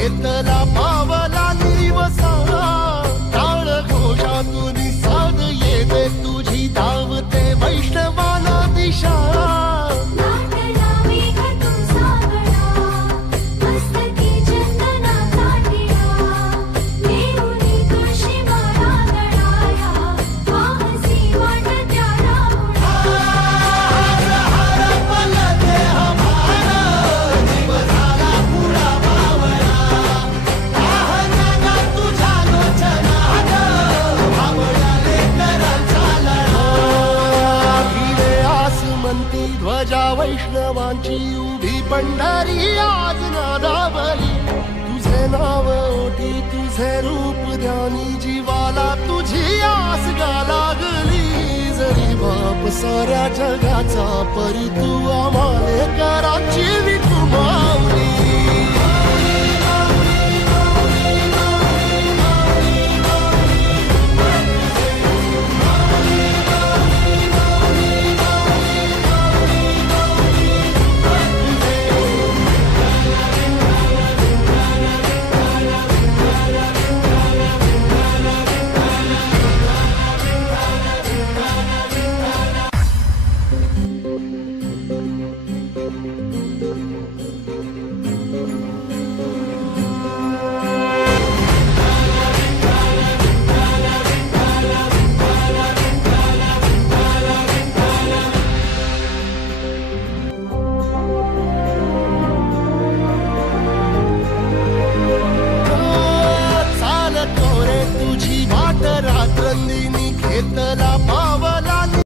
घेतला पावला दिवसा टाळ घोषातून साध येते तुझी धावते वैष्णवाला दिशा ध्वजा वैष्णवांची उभी पंढरी आज नादावली तुझे नाव ओटी तुझे रूप ध्यानी जीवाला तुझी आस गा लागली जरी बाप साऱ्या जगाचा परी तू आम्हाले करा